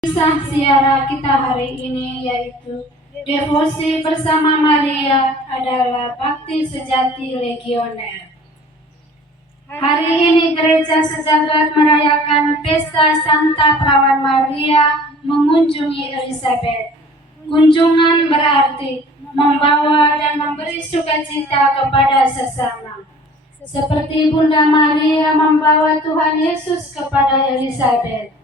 Kisah siara kita hari ini yaitu devosi bersama Maria adalah bakti sejati legioner. Hari ini gereja sejagat merayakan pesta Santa Perawan Maria mengunjungi Elizabeth. Kunjungan berarti membawa dan memberi sukacita kepada sesama. Seperti Bunda Maria membawa Tuhan Yesus kepada Elizabeth.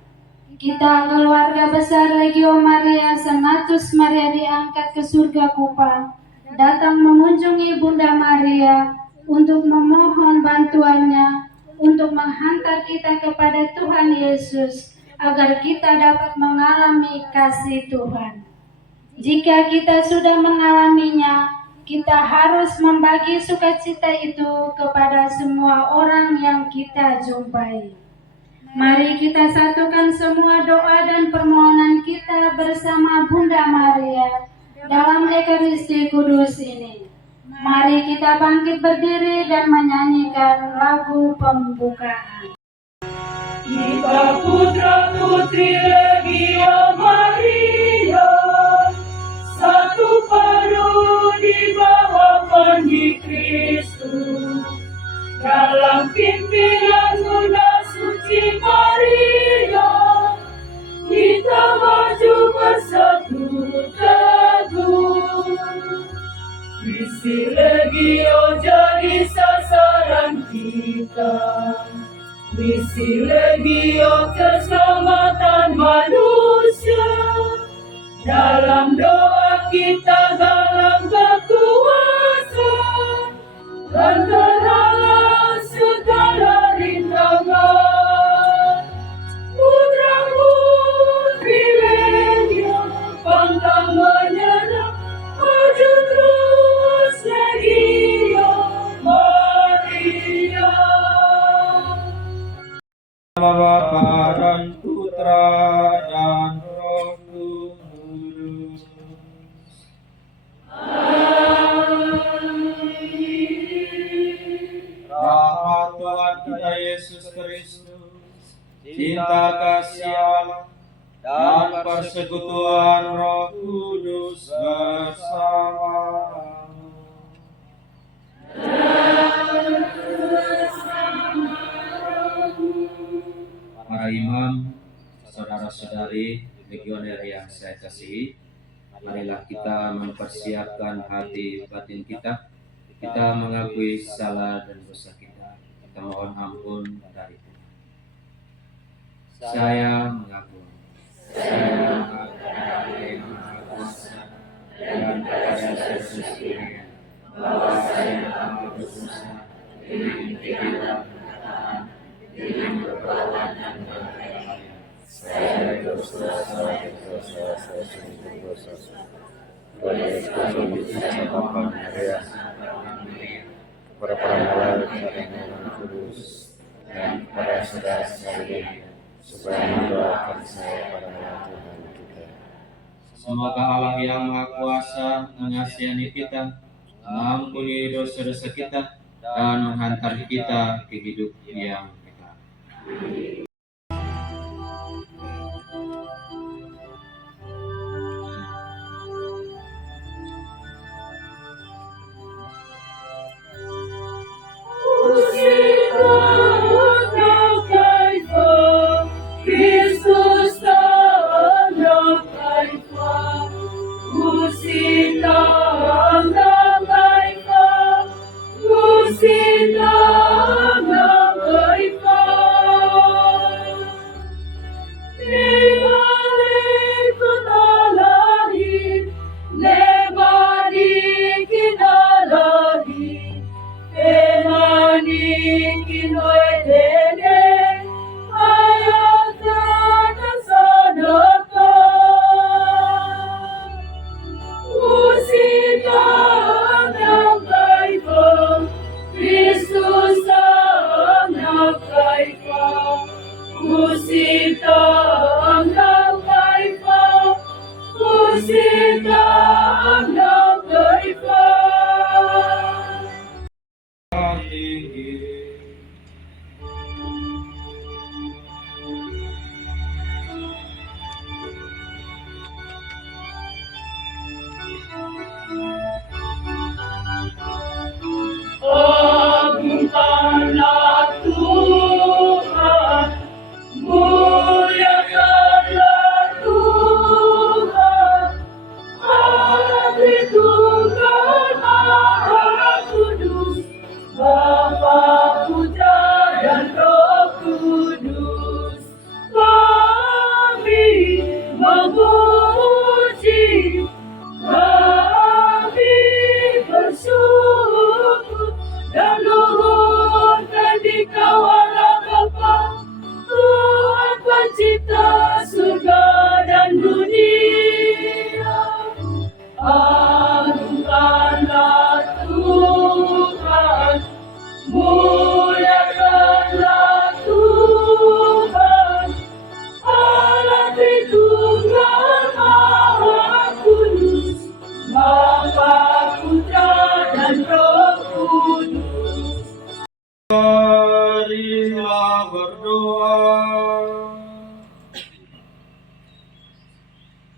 Kita keluarga besar Legio Maria Senatus Maria diangkat ke surga Kupang datang mengunjungi Bunda Maria untuk memohon bantuannya untuk menghantar kita kepada Tuhan Yesus agar kita dapat mengalami kasih Tuhan. Jika kita sudah mengalaminya, kita harus membagi sukacita itu kepada semua orang yang kita jumpai. Mari kita satukan semua doa dan permohonan kita bersama Bunda Maria dalam Ekaristi Kudus ini. Mari kita bangkit berdiri dan menyanyikan lagu pembukaan. Kita putra-putri Legio Maria, satu padu di bawah panji Kristus, dalam pimpinan Bunda Suci Maria, kita maju bersatu teguh. Misi Legio jadi sasaran kita, misi Legio keselamatan manusia. Dalam doa kita dalam kekuasaan dan terhalang segala rintangan. Putra-putri Legio pantang menyerah, maju terus Legio Maria. Nama Bapa dan Putra dan Roh Kudus. Rahmat Tuhan kita Yesus Kristus, cinta kasih Allah, dan persekutuan Roh Kudus bersama. Para imam, saudara-saudari legioner yang saya kasihi, marilah kita mempersiapkan hati batin kita. Kita mengakui salah dan dosa kita. Kita mohon ampun dari Tuhan. Saya mengaku kepada Allah yang Maha Kuasa dan kepada Yesus Kristus bahwa saya telah berdosa dengan pikiran, perkataan, dengan perbuatan dan perbuatan. Saya berdosa kepada Yesus Bapa Maria, kepada para malaikat dan Roh Kudus, dan kepada saudara-saudari supaya mendoakan saya pada Allah Tuhan kita. Semoga Allah yang Maha Kuasa mengasihani kita, mengampuni dosa-dosa kita, dan menghantar kita ke hidup yang kekal.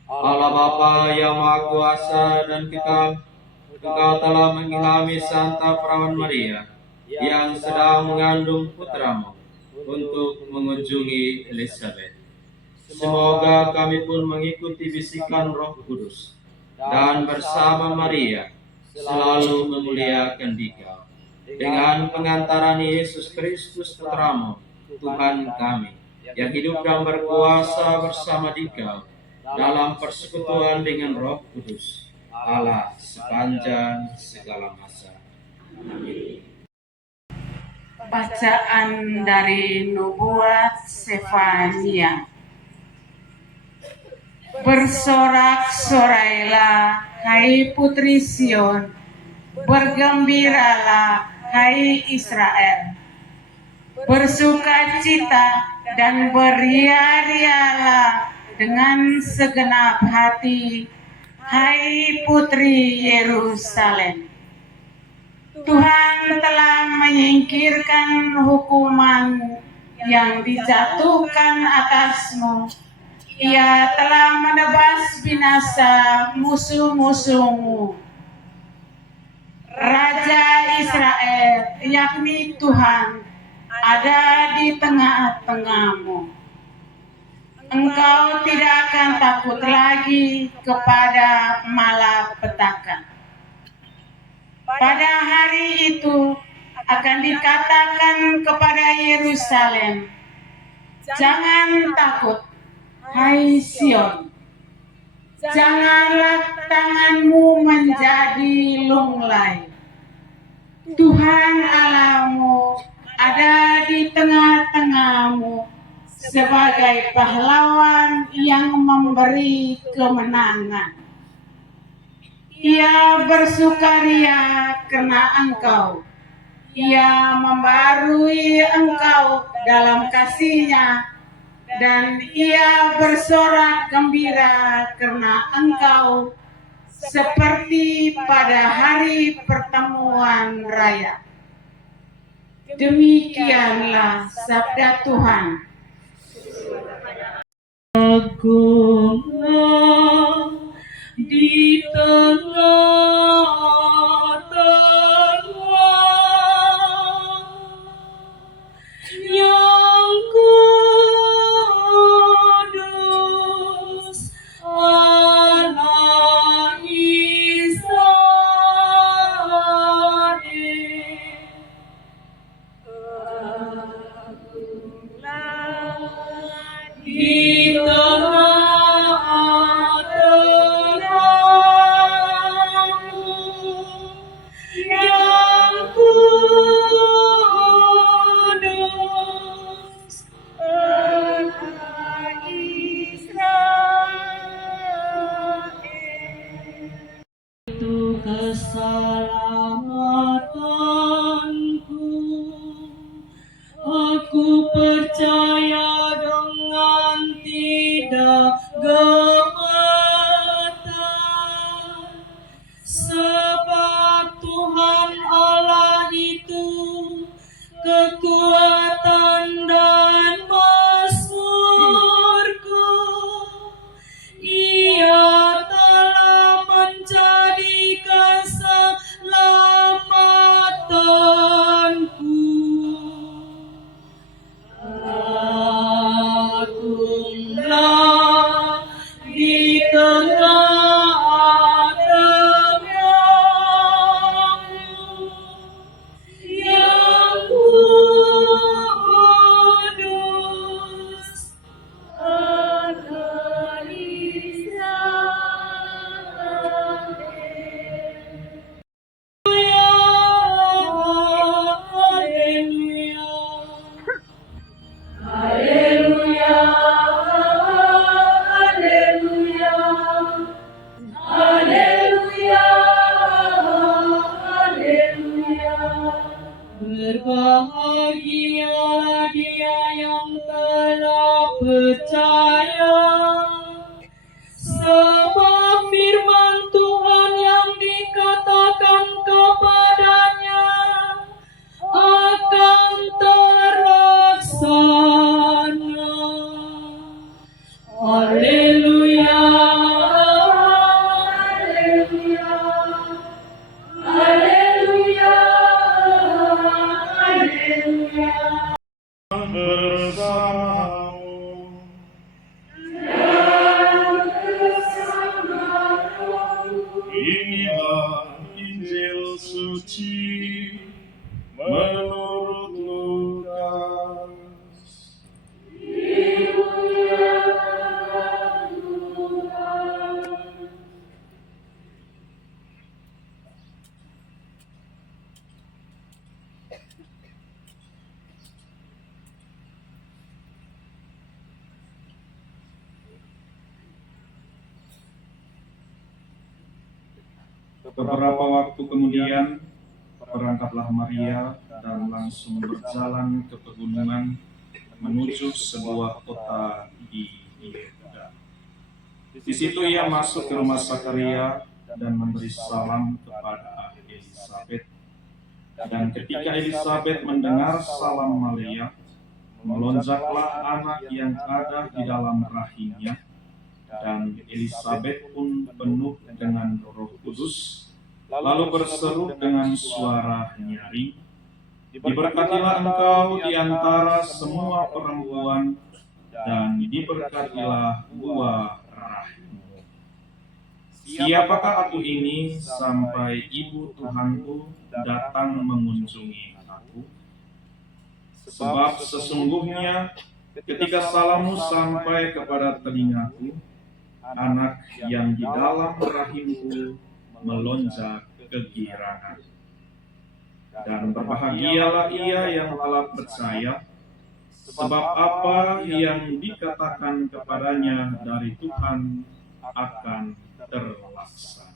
Allah Bapa yang Maha Kuasa dan kekal, Engkau telah mengilhami Santa Perawan Maria yang sedang mengandung putramu untuk mengunjungi Elizabeth. Semoga kami pun mengikuti bisikan Roh Kudus dan bersama Maria selalu memuliakan Dikau. Dengan pengantaran Yesus Kristus Putramu, Tuhan kami, yang hidup dan berkuasa bersama Dikau dalam persekutuan dengan Roh Kudus, Allah sepanjang segala masa. Bacaan dari Nubuat Sefania. Bersorak-sorailah, hai putri Sion, bergembiralah, hai Israel. Bersukacita dan beria-rialah dengan segenap hati, hai putri Yerusalem. Tuhan telah menyingkirkan hukuman yang dijatuhkan atasmu. Ia telah menebas binasa musuh-musuhmu. Raja Israel, yakni Tuhan, ada di tengah-tengahmu. Engkau tidak akan takut lagi kepada malapetaka. Pada hari itu akan dikatakan kepada Yerusalem, jangan takut, hai Sion. Janganlah tanganmu menjadi lunglai. Tuhan Allahmu ada di tengah-tengahmu sebagai pahlawan yang memberi kemenangan. Ia bersukaria karena engkau. Ia membarui engkau dalam kasih-Nya, dan ia bersorak gembira karena engkau, seperti pada hari pertemuan raya. Demikianlah sabda Tuhan. Agunglah di tengah-tengah yang kudus, Allah Israel. Di tengah-tengahmu yang kudus, Allah Israel. Itu keselamatanku, aku percaya dengan tidak gemetar, sebab Tuhan Allah itu kekuatan dan mazmurku. Ia telah menjadi keselamatanku. Agunglah di tengah-tengahmu yang kudus, Allah Israel. Haleluya, haleluya, haleluya, haleluya. Berbahagialah dia yang telah percaya, sebab firman Tuhan yang dikatakan kepadanya akan terlaksana. Haleluya, Beberapa waktu kemudian, berangkatlah Maria dan langsung berjalan ke pegunungan menuju sebuah kota di Yehuda. Di situ ia masuk ke rumah Zakaria dan memberi salam kepada Elisabet. Dan ketika Elisabet mendengar salam Maria, melonjaklah anak yang ada di dalam rahimnya, dan Elisabet pun penuh dengan Roh Kudus, lalu berseru dengan suara nyaring, "Diberkatilah engkau di antara semua perempuan, dan diberkatilah buah rahimmu. Siapakah aku ini sampai ibu Tuhanku datang mengunjungi aku? Sebab sesungguhnya ketika salammu sampai kepada telingaku, anak yang di dalam rahimku melonjak kegirangan. Dan berbahagialah ia yang telah percaya, sebab apa yang dikatakan kepadanya dari Tuhan akan terlaksana."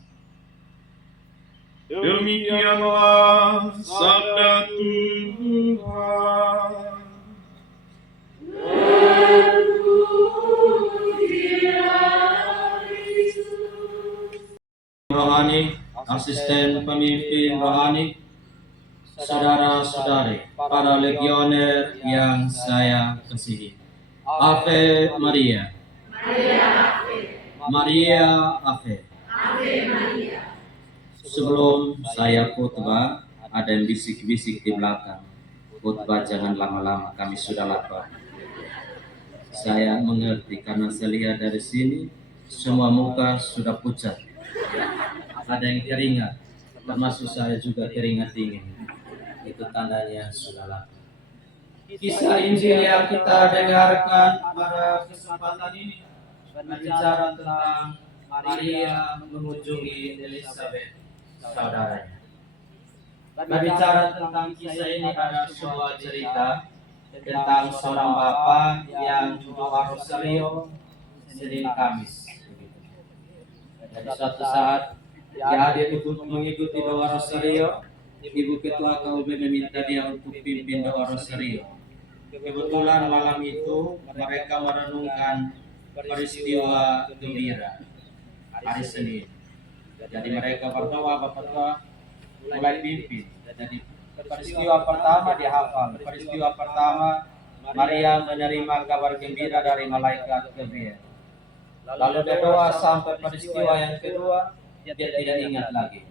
Demikianlah sabda Tuhan. Rohani, asisten pemimpin rohani, saudara-saudari, para legioner yang saya kasihi. Ave Maria. Maria Ave. Sebelum saya khotbah, ada yang bisik-bisik di belakang. Khotbah jangan lama-lama, kami sudah lapar. Saya mengerti karena saya lihat dari sini, semua muka sudah pucat. Ada yang keringat, termasuk saya juga keringat dingin. Itu tandanya sudah lapar. Kisah Injil yang kita dengarkan pada kesempatan ini berbicara tentang Maria mengunjungi Elisabet, saudaranya. Berbicara tentang kisah ini ada sebuah cerita tentang seorang bapak yang doa rosario Senin Kamis. Jadi suatu saat dia hadir untuk mengikuti doa rosario. Ibu ketua KUB meminta dia untuk pimpin doa rosario. Kebetulan malam itu mereka merenungkan peristiwa gembira hari Senin. Jadi mereka berdoa, Bapak tua mulai pimpin. Jadi peristiwa pertama dihafal. Peristiwa pertama, Maria menerima kabar gembira dari malaikat Gabriel. Lalu berdoa sampai peristiwa yang kedua, dia tidak ingat lagi.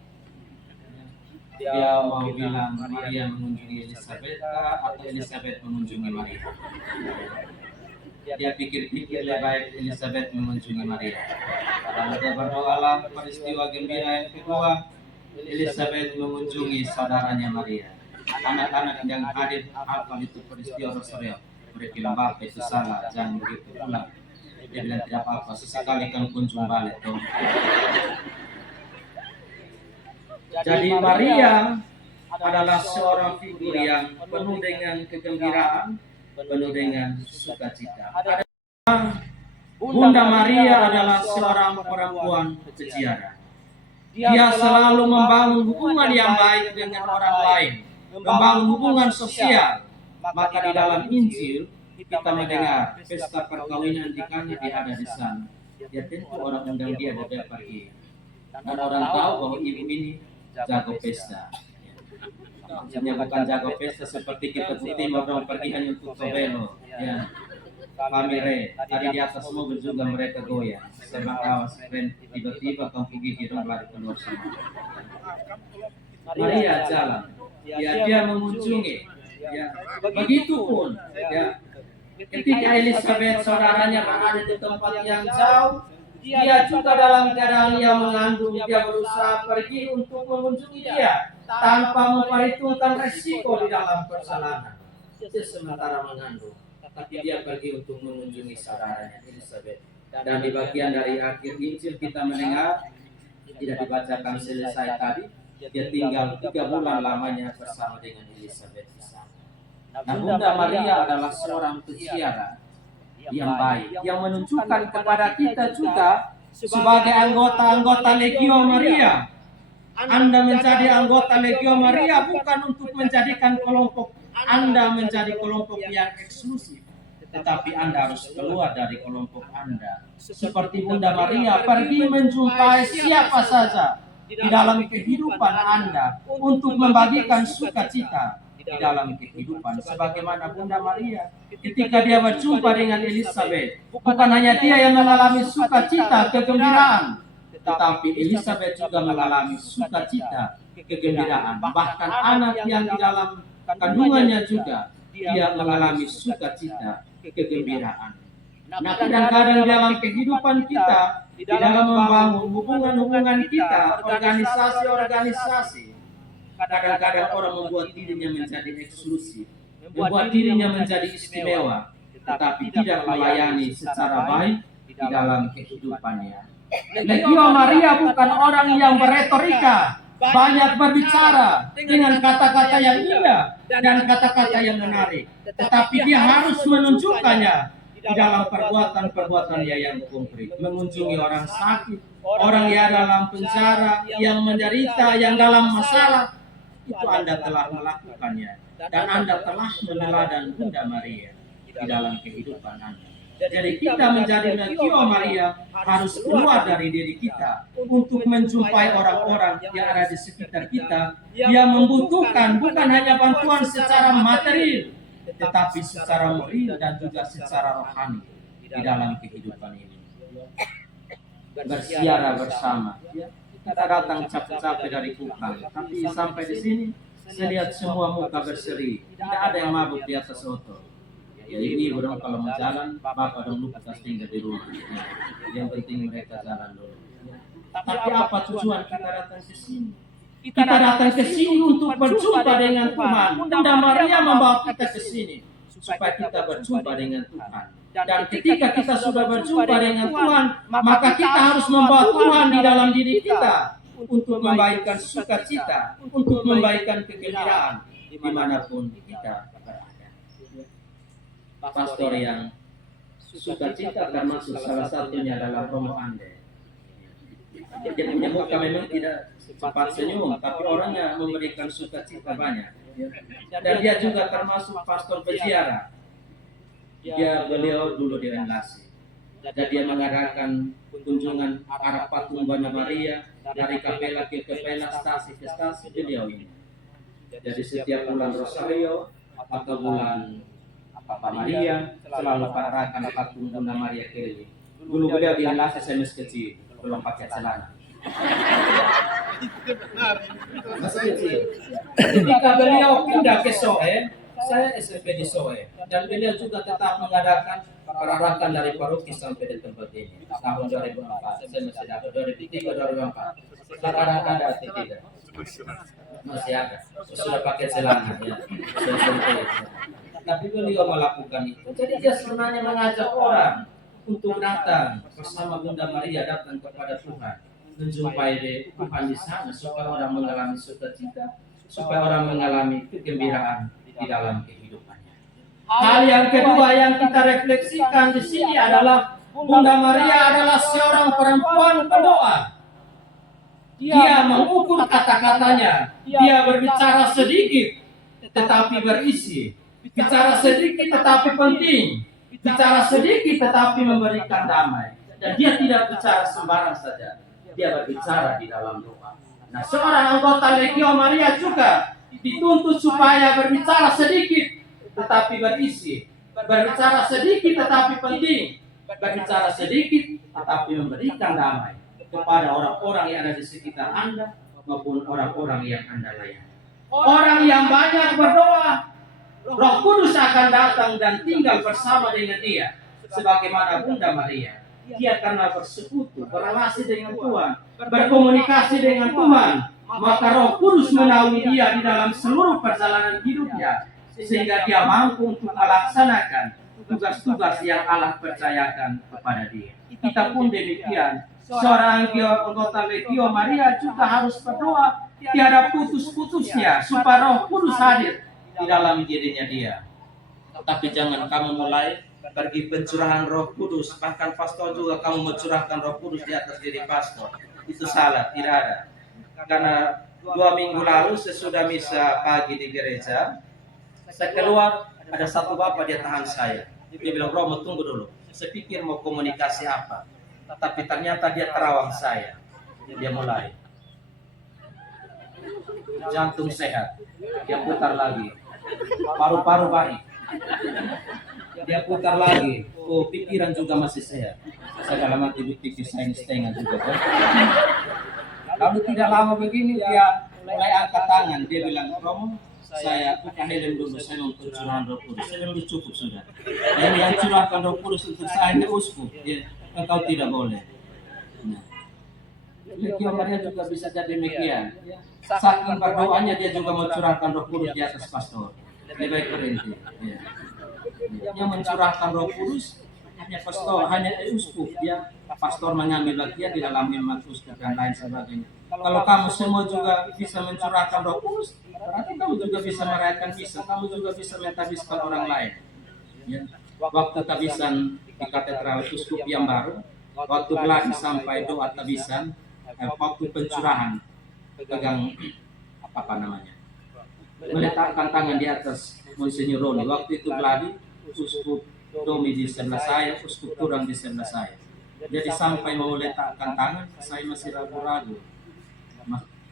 Dia mau bilang Maria mengunjungi Elisabet atau Elisabet mengunjungi Maria. Dia pikir-pikir lebih baik Elisabet mengunjungi Maria. Lalu dia berdoalah peristiwa gembira yang kedua, Elisabet mengunjungi saudaranya Maria. Anak-anak yang hadir hafal itu peristiwa rosario. Mereka bilang, "Bapak itu salah, jangan begitu pulang." Dia bilang, "Tidak apa-apa, sesekali kan kunjung balik." Jadi Maria adalah seorang figur yang penuh dengan kegembiraan, penuh dengan sukacita. Bunda Maria adalah seorang perempuan peziarah. Dia selalu membangun hubungan yang baik dengan orang lain, membangun hubungan sosial. Maka di dalam Injil kita mendengar pesta perkawinan jika dia ada di sana. Ya tentu orang undang dia pergi. Dan orang tahu bahwa ibu ini jago pesta. Maksudnya bukan jago pesta seperti kita putih mau pergi hanya untuk tobelo. Ya. Pamire, tadi di atas mobil juga mereka goyang. Saya awas, tiba-tiba kamu pergi hidung lari keluar semua. Maria jalan, dia mengunjungi. Ya, begitupun. Ya, ketika Elisabet saudaranya berada di tempat yang jauh, dia juga dalam keadaan yang mengandung, dia berusaha pergi untuk mengunjungi dia tanpa memperhitungkan resiko di dalam perjalanan. Dia sementara mengandung, tapi dia pergi untuk mengunjungi saudaranya Elisabet. Dan di bagian dari akhir Injil kita mendengar, tidak dibacakan selesai tadi, dia tinggal 3 bulan lamanya bersama dengan Elisabet di sana. Nah, Bunda Maria adalah seorang peziarah yang baik, yang menunjukkan kepada kita juga sebagai anggota-anggota Legio Maria Anda menjadi anggota Legio Maria bukan untuk menjadikan kelompok Anda menjadi kelompok yang eksklusif, tetapi Anda harus keluar dari kelompok Anda. Seperti Bunda Maria pergi menjumpai siapa saja di dalam kehidupan Anda untuk membagikan sukacita di dalam kehidupan. Sebagaimana Bunda Maria ketika dia berjumpa dengan Elizabeth, bukan hanya dia yang mengalami sukacita, kegembiraan, tetapi Elizabeth juga mengalami sukacita, kegembiraan. Bahkan anak yang di dalam kandungannya juga dia mengalami sukacita, kegembiraan. Nah, kadang-kadang dalam kehidupan kita, di dalam membangun hubungan-hubungan kita, organisasi-organisasi, kadang-kadang orang membuat dirinya menjadi eksklusif, membuat dirinya menjadi istimewa, tetapi tidak melayani secara baik di dalam kehidupannya. Legio Maria bukan orang yang beretorika, banyak berbicara dengan kata-kata yang indah dan kata-kata yang menarik, tetapi dia harus menunjukkannya di dalam perbuatan-perbuatannya yang konkret. Mengunjungi orang sakit, orang yang dalam penjara, yang menderita, yang dalam masalah, itu Anda telah melakukannya, dan Anda telah meneladan Bunda Maria di dalam kehidupan Anda. Jadi kita menjadi Legio Maria harus keluar dari diri kita untuk menjumpai orang-orang yang ada di sekitar kita yang membutuhkan bukan hanya bantuan secara material, tetapi secara moral dan juga secara rohani di dalam kehidupan ini. Bersiara bersama. Kita datang capek-capek dari Kupang, tapi sampai di sini saya lihat semua muka berseri. Tidak ada yang mabuk di atas oto. Ya, ini orang kalau mau jalan, bapak dan lupa tinggal di rumah. Ya, yang penting mereka jalan dulu. Tapi apa tujuan kita datang ke sini? Kita datang ke sini untuk berjumpa dengan Tuhan. Bunda Maria membawa kita ke sini supaya kita berjumpa dengan Tuhan. Dan ketika kita sudah berjumpa dengan Tuhan, maka kita harus membawa Tuhan di dalam diri kita untuk membaikan sukacita, untuk membaikan kegembiraan dimanapun kita berada. Pastor yang sukacita termasuk salah satunya dalam Romo Ande. Dia punya muka memang tidak cepat senyum, tapi orangnya memberikan sukacita banyak. Dan dia juga termasuk pastor peziarah. Beliau dulu di relasi. Dan dia mengadakan kunjungan arah patung Bunda Maria dari kapela ke kapela, stasi ke stasi beliau ini. Jadi setiap bulan Rosario atau bulan Maria selalu arahkan patung Bunda Maria keliling. Dulu beliau di relasi saya masih kecil, belum pakai celana. Masih kecil. Ketika beliau pindah ke Soe, saya SMP di Soe, dan beliau juga tetap mengadakan perarakan dari paroki sampai di tempat ini. Tahun 2004, saya masih ada 2003, 2004. Sekarang ada atau tidak? Masih ada. Sudah pakai celana ya. Tapi beliau melakukan itu. Jadi dia sebenarnya mengajak orang untuk datang bersama Bunda Maria, datang kepada Tuhan, menjumpai Tuhan di sana supaya orang mengalami sukacita, supaya orang mengalami kegembiraan di dalam kehidupannya. Hal yang kedua yang kita refleksikan di sini adalah Bunda Maria adalah seorang perempuan pendoa. Dia mengukur kata-katanya. Dia berbicara sedikit tetapi berisi. Bicara sedikit tetapi penting. Bicara sedikit tetapi memberikan damai. Dan dia tidak bicara sembarang saja. Dia berbicara di dalam doa. Nah, seorang anggota Legio Maria juga dituntut supaya berbicara sedikit tetapi berisi. Berbicara sedikit tetapi penting. Berbicara sedikit tetapi memberikan damai kepada orang-orang yang ada di sekitar Anda maupun orang-orang yang Anda layani. Orang yang banyak berdoa, Roh Kudus akan datang dan tinggal bersama dengan dia. Sebagaimana Bunda Maria, dia karena bersekutu, berrelasi dengan Tuhan, berkomunikasi dengan Tuhan, maka Roh Kudus menaungi dia di dalam seluruh perjalanan hidupnya, sehingga dia mampu untuk melaksanakan tugas-tugas yang Allah percayakan kepada dia. Kita pun demikian. Seorang anggota Legio Maria juga harus berdoa tiada putus-putusnya supaya Roh Kudus hadir di dalam dirinya dia. Tapi jangan kamu mulai pergi pencurahan Roh Kudus, bahkan pastor juga kamu mencurahkan Roh Kudus di atas diri pastor. Itu salah, tidak ada. karena 2 minggu lalu sesudah misa pagi di gereja, saya keluar, ada satu bapak dia tahan saya. Dia bilang, Romo tunggu dulu, saya pikir mau komunikasi apa, tapi ternyata dia terawang saya. Dia mulai, jantung sehat, dia putar lagi, paru-paru baik, dia putar lagi, oh pikiran juga masih sehat. Saya dalam hati berpikir saya ini setengah juga kan. Lalu tidak lama begini dia mulai angkat tangan, dia bilang, Romo, saya bukan helm dulu, saya untuk curahan Roh Kudus. Saya bilang cukup sudah. Ini yang curahkan Roh Kudus untuk saya ini uskup, ya, engkau tidak boleh. Nah, Legio Maria juga bisa jadi demikian. Saking berdoanya dia juga mau curahkan Roh Kudus di atas pastor. Lebih baik berhenti. Ya. Yang mencurahkan Roh Kudus hanya pastor, hanya uskup. Ya, pastor mengambil bagian di dalam iman uskup dan lain sebagainya. Kalau kamu semua juga bisa mencurahkan Roh Kudus, berarti kamu juga bisa merayakan misa, kamu juga bisa mentabiskan orang lain. Ya. Waktu tabisan di katedral uskup yang baru, waktu geladi sampai doa tabisan, waktu pencurahan, pegang apa namanya, meletakkan tangan di atas Monsinyur Roni. Waktu itu geladi, uskup Domi di sebelah saya, uskup Turang di sebelah saya. Jadi sampai mau letakkan tangan, saya masih ragu-ragu.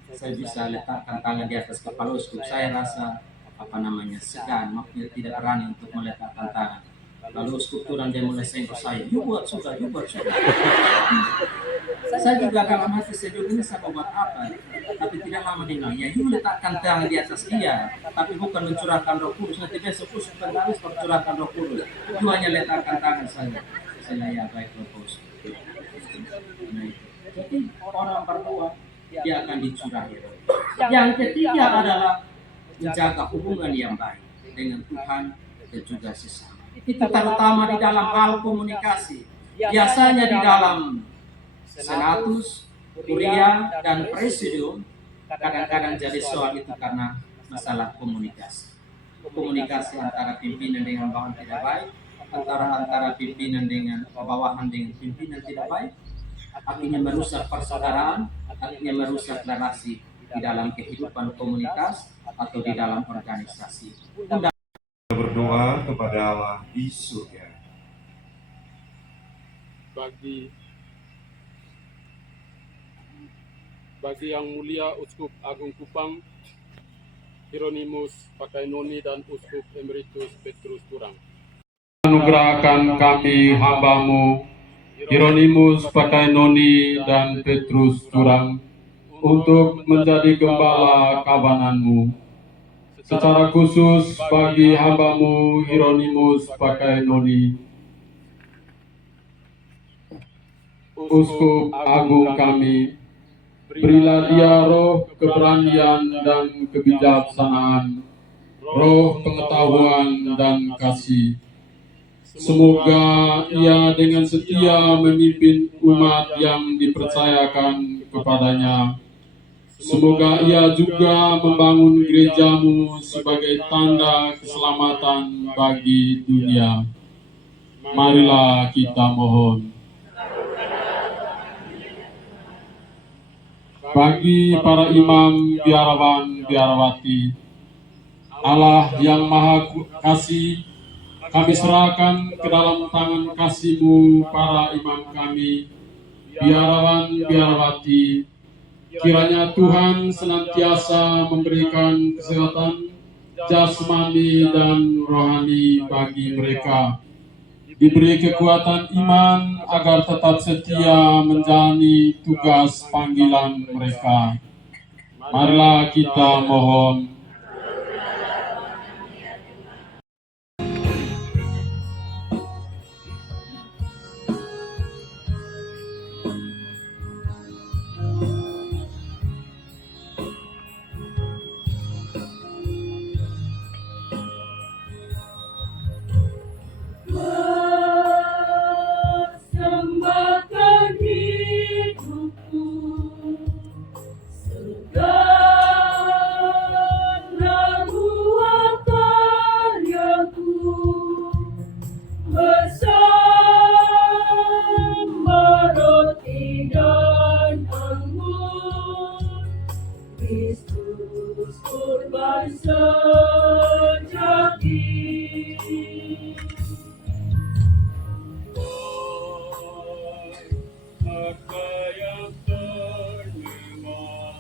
Saya bisa letakkan tangan di atas kepala uskup. Saya rasa segan, maksudnya tidak berani untuk meletakkan tangan. Lalu uskup Turang dia mulai senggol saya, you buat sudah. Saya juga dalam hati sejauh ini saya mau buat apa? Tapi tidak lama dia bilang, ya you letakkan tangan di atas dia, tapi bukan mencurahkan Roh Kudus. Nanti besok uskup harus mencurahkan Roh Kudus. You hanya letakkan tangan saja. Saya ya baik Roh Kudus. Jadi orang berdoa dia akan dicurahi. Yang ketiga adalah menjaga hubungan yang baik dengan Tuhan dan juga sesama. Itu terutama di dalam hal komunikasi. Biasanya di dalam senatus, kuria, dan presidium kadang-kadang jadi soal itu karena masalah komunikasi. Komunikasi antara pimpinan dengan bawahan tidak baik, antara pimpinan dengan bawahan dengan pimpinan tidak baik, akhirnya merusak persaudaraan, akhirnya merusak relasi di dalam kehidupan komunitas atau di dalam organisasi. Berdoa kepada Allah di surga. Bagi Yang Mulia Uskup Agung Kupang, Hieronymus Pakainoni dan Uskup Emeritus Petrus Turang. Anugerahkan kami hamba-Mu, Hieronymus Pakainoni dan Petrus Turang, untuk menjadi gembala kawanan-Mu. Secara khusus bagi hamba-Mu Hieronymus Pakainoni, Uskup Agung kami, berilah dia roh keberanian dan kebijaksanaan, roh pengetahuan dan kasih. Semoga ia dengan setia memimpin umat yang dipercayakan kepadanya. Semoga ia juga membangun gereja-Mu sebagai tanda keselamatan bagi dunia. Marilah kita mohon. Bagi para imam, biarawan, biarawati, Allah yang Maha Kasih, kami serahkan ke dalam tangan kasih-Mu para imam kami, biarawan, biarawati. Kiranya Tuhan senantiasa memberikan kesehatan jasmani dan rohani bagi mereka. Diberi kekuatan iman agar tetap setia menjalani tugas panggilan mereka. Marilah kita mohon. Persembahkan hidupku segala Kata yang termewah,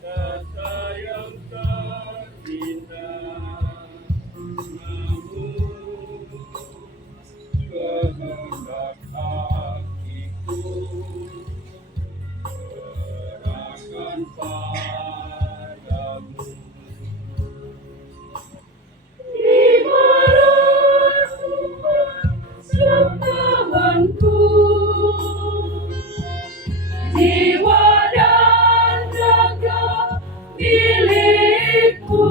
kata yang terindah, namun kehendak hatiku serahkan padamu. Di mana sumbanganku, jiwa dan raga milikku,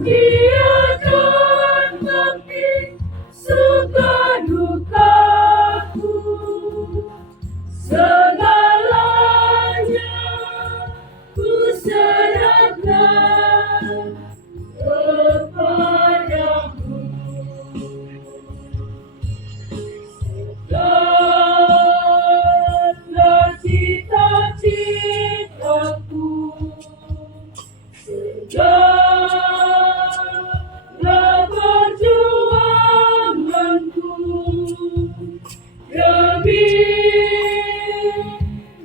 Dia akan mengerti suka dukaku, segalanya ku serahkan kepadamu. Segala cita-citaku, segala perjuanganku demi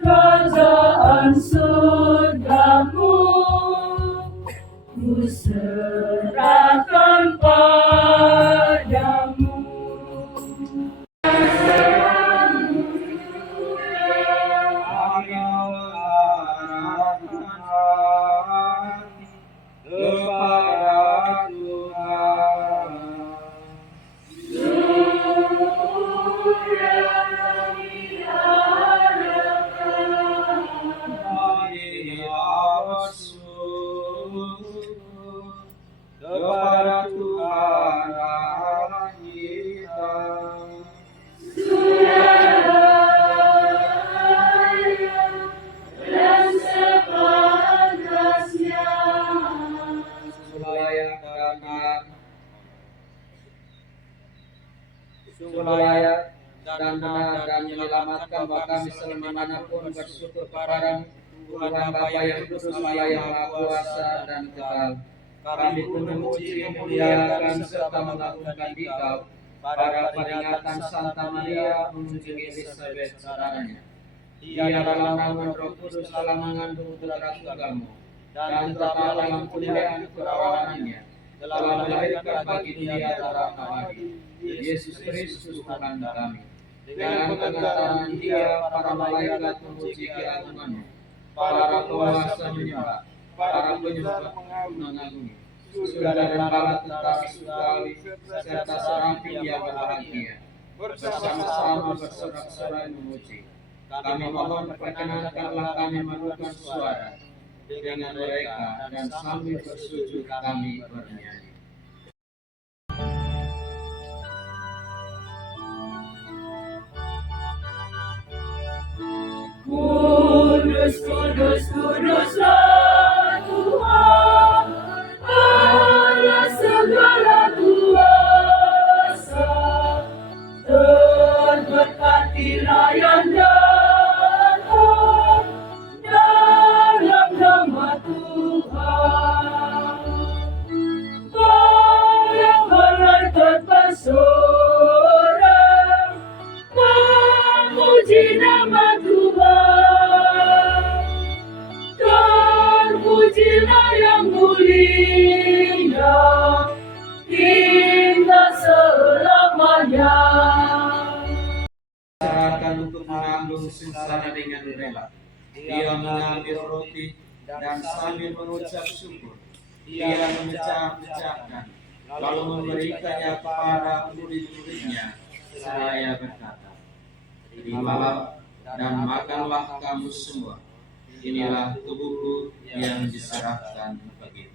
kerajaan surgamu, ku serahkan padamu. kepada Tuhan. Marilah bersyukur kepada Tuhan Allah kita. Sungguh layak dan benar dan menyelamatkan kami dimanapun bersyukur kepada Tuhan Bapa yang kudus, Allah yang maha kuasa dan kekal. Kami pun memuji, memuliakan serta mengagungkan Dikau pada peringatan Santa Maria mengunjungi Elizabeth saudaranya. Dia dalam naungan Roh Kudus dalam mengandung putra tunggalmu dan tetap dalam kemuliaan kerawanannya telah melahirkan bagi dunia darah abadi Yesus Kristus Tuhan kami. Dengan pengantaran Dia para malaikat memuji keagunganmu, para kuasa menyembah, para penyembah mengagumi. Surga dan bala tentara surgawi serta seramping yang berbahagia bersama-sama bersorak-sorai memuji. Kami mohon perkenankanlah kami menukan suara dengan mereka dan sambil bersujud kami bernyanyi. Kudus, kudus, kuduslah Tuhan, Allah segala kuasa. Terberkatilah yang datang dalam nama Tuhan. Para malaikat bersorak memuji nama Tuhan. Terpujilah yang mulia hingga selamanya. Serahkan untuk menanggung sengsara dengan rela. Dia mengambil roti dan sambil mengucap syukur, Dia memecah-mecahkan, lalu memberikannya kepada murid-muridnya, seraya berkata, terimalah dan makanlah kamu semua. Inilah tubuhku yang diserahkan bagimu.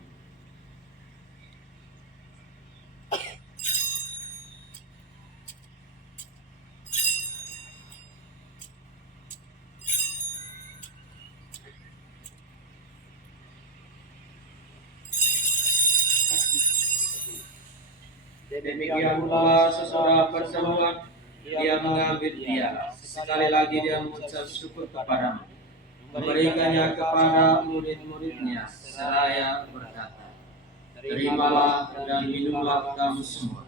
Demikian pula sesudah pertemuan, Dia mengambil dia. Sekali lagi Dia mengucap syukur kepadamu, memberikannya kepada murid-muridnya, seraya berkata, terimalah dan minumlah kamu semua.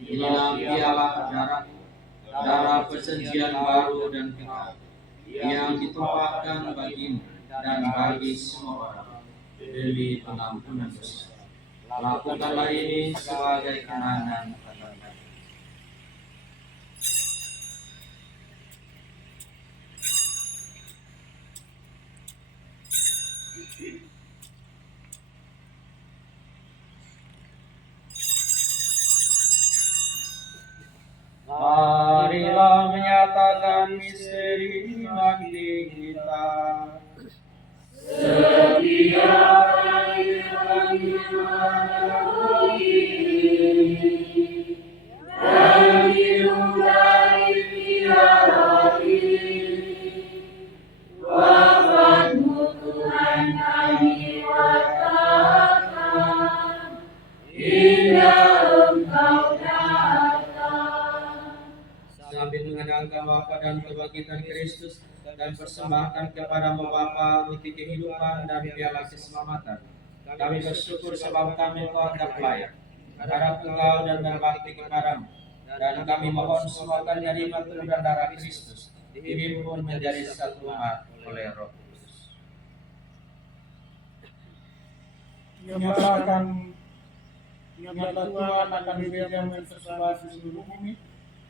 Inilah dialah darahku, darah perjanjian baru dan kekal, yang ditumpahkan bagimu dan bagi semua orang demi pengampunan dosa. Lakukanlah ini sebagai kenangan atas kami. Marilah menyatakan misteri iman kita. Sambil mengandalkan wafat dan kebangkitan Kristus dan persembahkan kepadamu Bapa roti kehidupan dan piala keselamatan, kami bersyukur sebab kami menganggap layak menghadap Engkau dan berbakti kepadamu, dan kami mohon semoga menerima tubuh dan darah Kristus dihimpun menjadi satu umat oleh Roh Kudus. Nyata Tuhan akan gereja tersebar di seluruh bumi,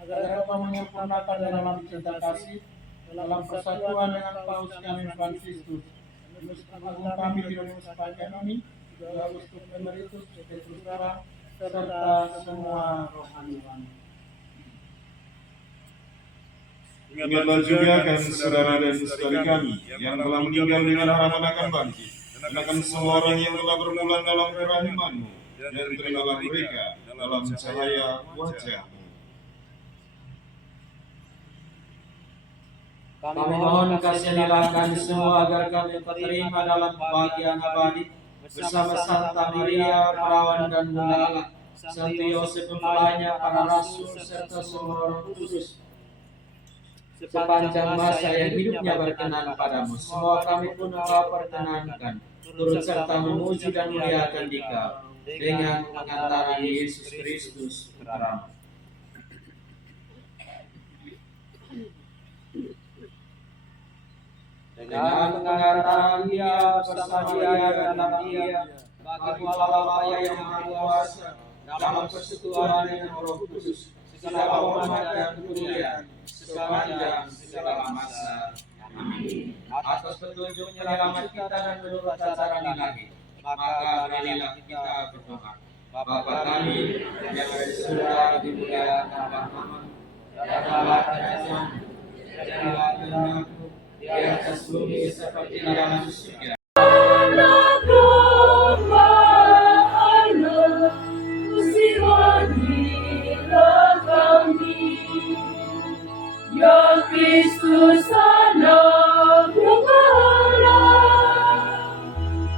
agar dapat menyempurnakan dalam cinta kasih, dalam persatuan dengan Paus kami Fransiskus, Agung kami Hieronymus Pangkani, juga Agustus Emeritus, Petrus Sarah, serta semua rohaniwan. Ingatlah juga akan saudara dan saudari kami yang telah meninggal dengan harapan akan bangkit, dan akan semua orang yang telah bermulan dalam kerahiman-Mu, dan terimalah mereka dalam cahaya wajah-Mu. Kami mohon kasihanilah kami semua agar kami terima dalam kebahagiaan abadi bersama Santa Maria, Perawan dan Bunda Allah, Santo Yosef Pembelanya, para rasul serta semua Roh Kudus. Sepanjang masa yang hidupnya berkenan padamu, semua kami pun Engkau perkenankan, turut serta memuji dan muliakan Dikau dengan pengantaran Yesus Kristus Putramu. Dengan pengantaran Dia bersama Dia dalam Dia, bagi Allah Bapa yang Maha Kuasa, dalam persekutuan dengan Roh Kudus, segala hormat dan kemuliaan sepanjang segala masa. Amin. Atas petunjuk penyelamat kita dan menurut acara ilahi, maka marilah kita berdoa. Bapa kami yang ada di surga, dimuliakan nama-Mu, datanglah kerajaanmu, jadilah kehendakmu di atas bumi seperti di dalam surga. Ya Kristus anak berharap,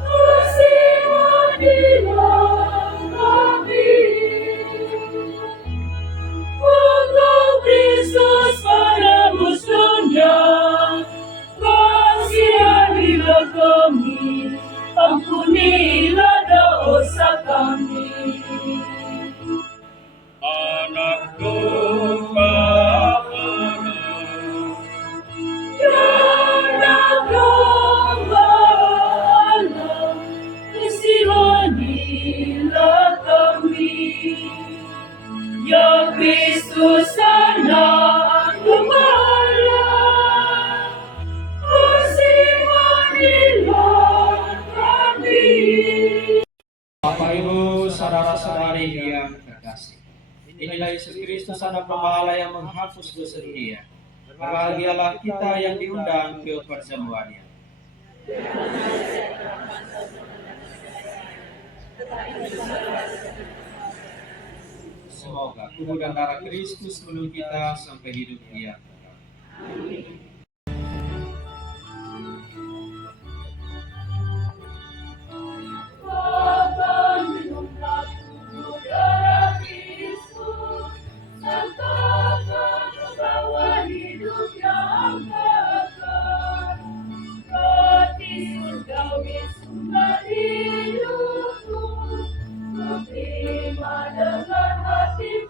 kasihanilah kami. Untuk Kristus pada musuhnya, kasihanilah kami, ampunilah dosa kami. Anak domba Ya Kristus anak gembala, kasihanilah kami. Bapak Ibu, saudara-saudari yang terkasih, inilah Yesus Kristus anak gembala yang menghapus dosa dunia. Berbahagialah kita yang diundang ke perjamuannya. Semoga tubuh dan darah Kristus menolong kita sampai hidup Dia. Terima dengan hati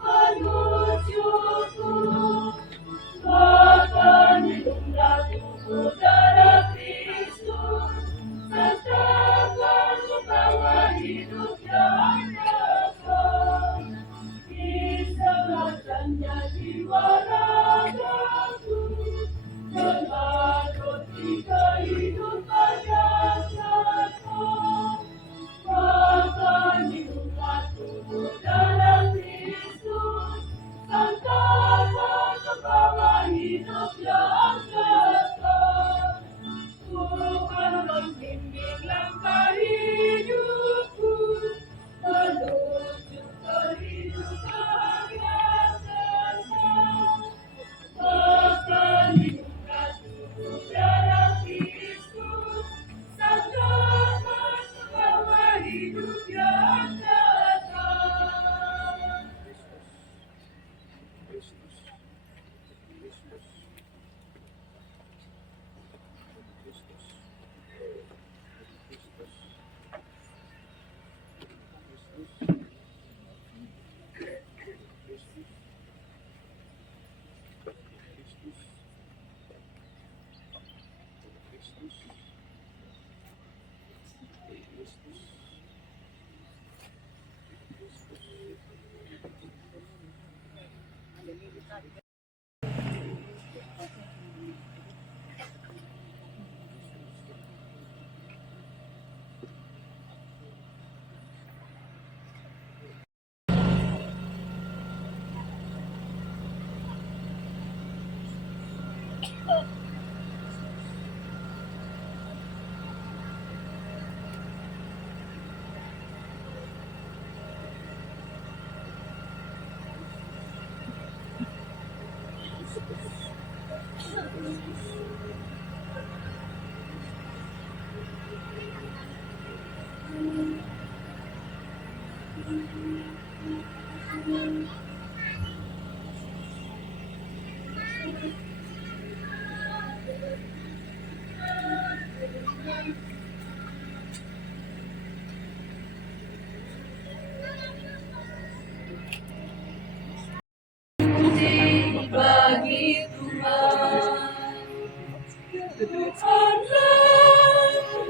Bagi Tuhan,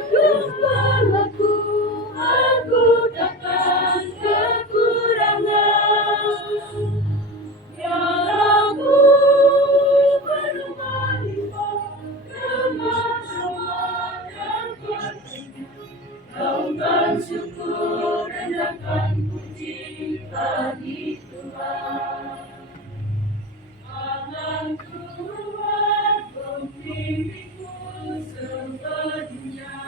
Gembalaku, aku takkan kekurangan. Yang aku penuh melimpah, kemakmuran dan kasih. Gaungkan syukur, rendahkan puji bagi Tuhan. Tangan Tuhan pembimbingku sepenuhnya.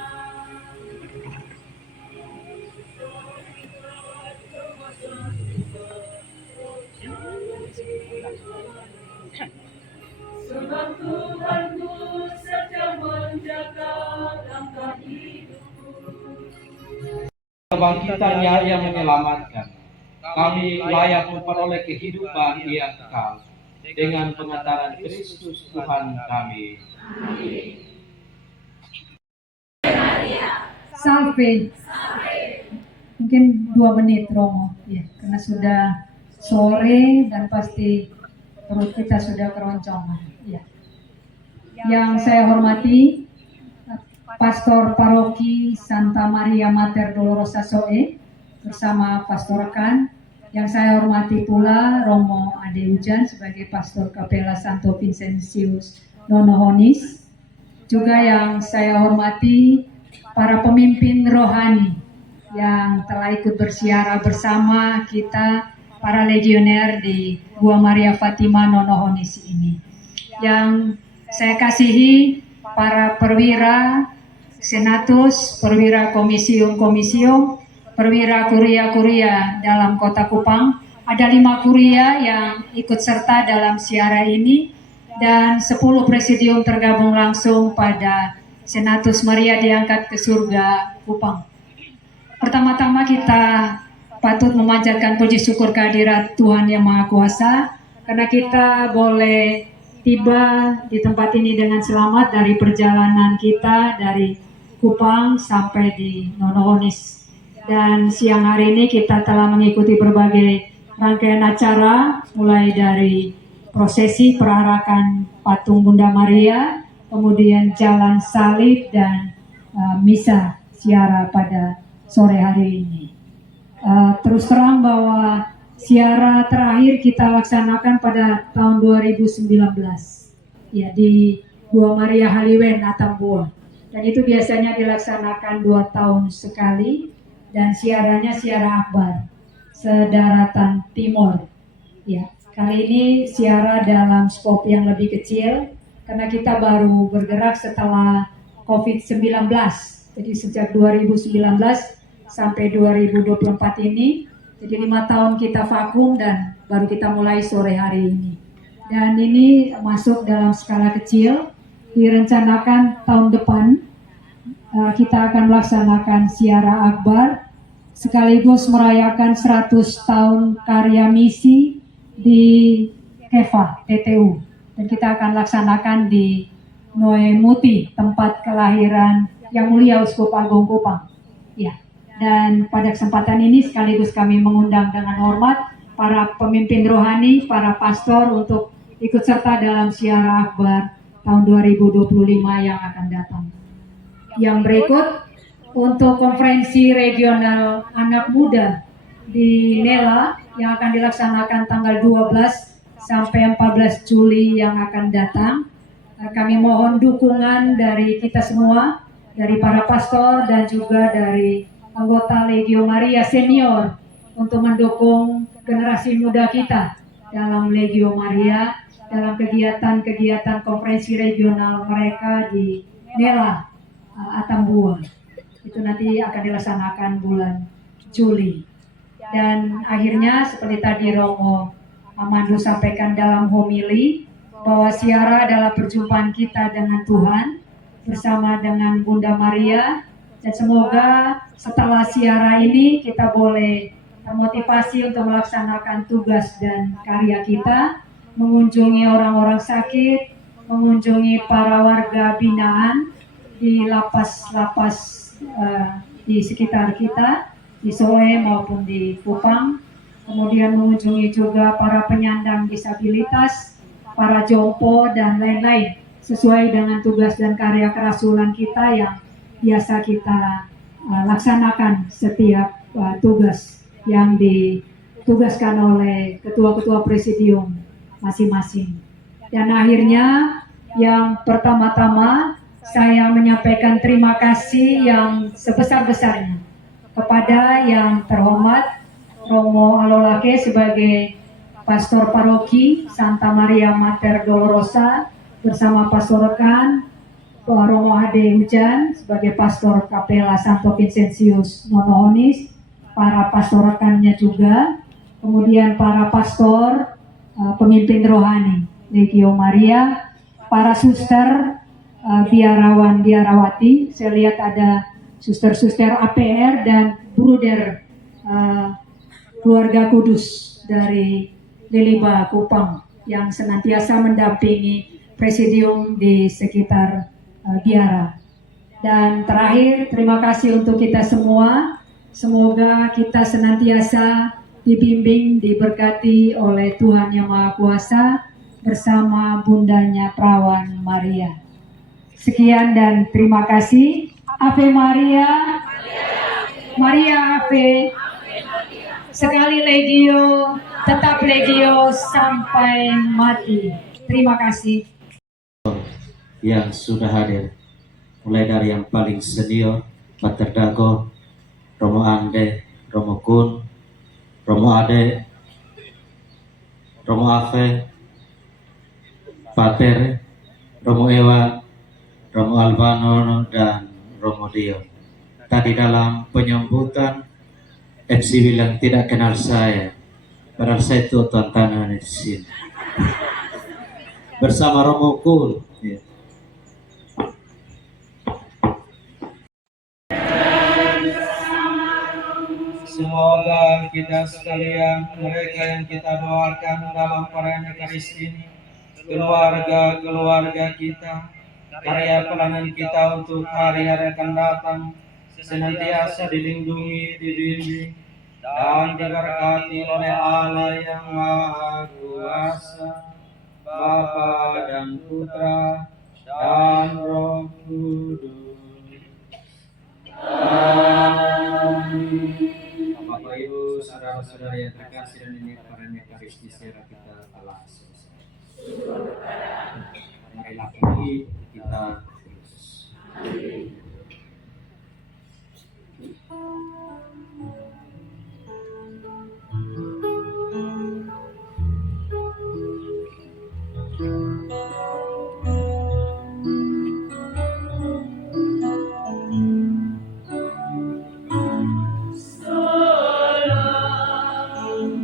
Sebab Tuhanku sedang menjaga langkah hidupku. Kebangkitannya yang menyelamatkan. Kami layak memperoleh kehidupan yang kekal dengan pengantaran Kristus Tuhan kami. Salve. Mungkin 2 menit Romo, ya, karena sudah sore dan pasti perut kita sudah keroncongan. Ya. Yang saya hormati Pastor Paroki Santa Maria Mater Dolorosa Soe bersama Pastor rekan. Yang saya hormati pula Romo Ade Ujan sebagai Pastor Kapela Santo Vincentius Nonohonis. Juga yang saya hormati para pemimpin rohani yang telah ikut bersiara bersama kita para legioner di Gua Maria Fatima Nonohonis ini. Yang saya kasihi para perwira Senatus, perwira komisium, perwira kuria dalam Kota Kupang. Ada 5 kuria yang ikut serta dalam siara ini dan 10 presidium tergabung langsung pada Senatus Maria diangkat ke surga Kupang. Pertama-tama kita patut memanjatkan puji syukur kehadirat Tuhan Yang Maha Kuasa karena kita boleh tiba di tempat ini dengan selamat dari perjalanan kita dari Kupang sampai di Nonohonis. Dan siang hari ini kita telah mengikuti berbagai rangkaian acara mulai dari prosesi perarakan patung Bunda Maria, kemudian jalan salib dan misa siara pada sore hari ini. Terus terang bahwa siara terakhir kita laksanakan pada tahun 2019 ya di Gua Maria Haliwen Atambua. Dan itu biasanya dilaksanakan 2 tahun sekali dan siaranya siara akbar sedaratan timur. Ya, kali ini siara dalam skop yang lebih kecil karena kita baru bergerak setelah COVID-19. Jadi sejak 2019 sampai 2024 ini, jadi 5 tahun kita vakum dan baru kita mulai sore hari ini. Dan ini masuk dalam skala kecil, direncanakan tahun depan kita akan melaksanakan siara akbar sekaligus merayakan 100 tahun karya misi di Keva, TTU. Dan kita akan laksanakan di Noemuti, tempat kelahiran Yang Mulia Uskup Agung Kupang. Ya. Dan pada kesempatan ini sekaligus kami mengundang dengan hormat para pemimpin rohani, para pastor untuk ikut serta dalam siara akbar tahun 2025 yang akan datang. Yang berikut untuk konferensi regional anak muda di Nela yang akan dilaksanakan tanggal 12 sampai 14 Juli yang akan datang. Kami mohon dukungan dari kita semua, dari para pastor dan juga dari anggota Legio Maria Senior untuk mendukung generasi muda kita dalam Legio Maria, dalam kegiatan-kegiatan konferensi regional mereka di Nela, Atambua. Itu nanti akan dilaksanakan bulan Juli. Dan akhirnya seperti tadi Romo Amandu sampaikan dalam homili, bahwa siara adalah perjumpaan kita dengan Tuhan bersama dengan Bunda Maria, dan semoga setelah siara ini kita boleh termotivasi untuk melaksanakan tugas dan karya kita, mengunjungi orang-orang sakit, mengunjungi para warga binaan di lapas-lapas di sekitar kita, di Soe maupun di Kupang, kemudian mengunjungi juga para penyandang disabilitas, para jompo dan lain-lain, sesuai dengan tugas dan karya kerasulan kita yang biasa kita laksanakan setiap tugas yang ditugaskan oleh ketua-ketua presidium masing-masing. Dan akhirnya yang pertama-tama saya menyampaikan terima kasih yang sebesar-besarnya kepada yang terhormat Romo Alolake sebagai Pastor Paroki Santa Maria Mater Dolorosa bersama Pastor rekan Romo Ade Hujan sebagai Pastor Kapela Santo Vincentius Monohonis, para pastor rekannya juga, kemudian para pastor pemimpin rohani Legio Maria, para suster biarawan biarawati, saya lihat ada suster-suster APR dan bruder keluarga kudus dari Liliba Kupang yang senantiasa mendampingi presidium di sekitar biara. Dan terakhir, terima kasih untuk kita semua. Semoga kita senantiasa dibimbing, diberkati oleh Tuhan Yang Maha Kuasa bersama Bundanya Perawan Maria. Sekian dan terima kasih. Ave Maria, Maria Ave, sekali Legio, tetap Legio sampai mati. Terima kasih. Yang sudah hadir, mulai dari yang paling senior, Pater Dago, Romo Ande, Romo Kun, Romo Ade, Romo Ave, Pater, Romo Ewa, Romo Albano, dan Romo Dio. Tadi dalam penyambutan, MC bilang tidak kenal saya, padahal saya itu tuan tanah di sini. Bersama Romo Kun. Ya. Semoga kita sekalian, mereka yang kita doakan dalam perayaan Ekaristi ini, keluarga-keluarga kita, karya pelayanan kita untuk hari-hari akan datang, senantiasa dilindungi, dibimbing, dan diberkati oleh Allah yang Maha Kuasa, Bapa dan Putra dan Roh Kudus. Amin. Bapak Ibu, saudara-saudara yang terkasih, dan ini perayaan Ekaristi secara kita telah selesai. Marilah pergi kita terus.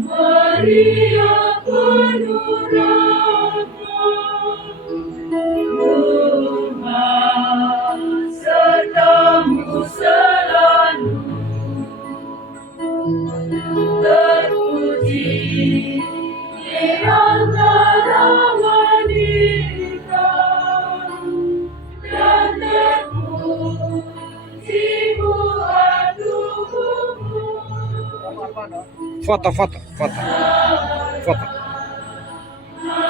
Maria penuh rahmat, Tuhan sertamu selalu. Terpuji di antara wanita, dan terpuji buat tubuhmu. Foto.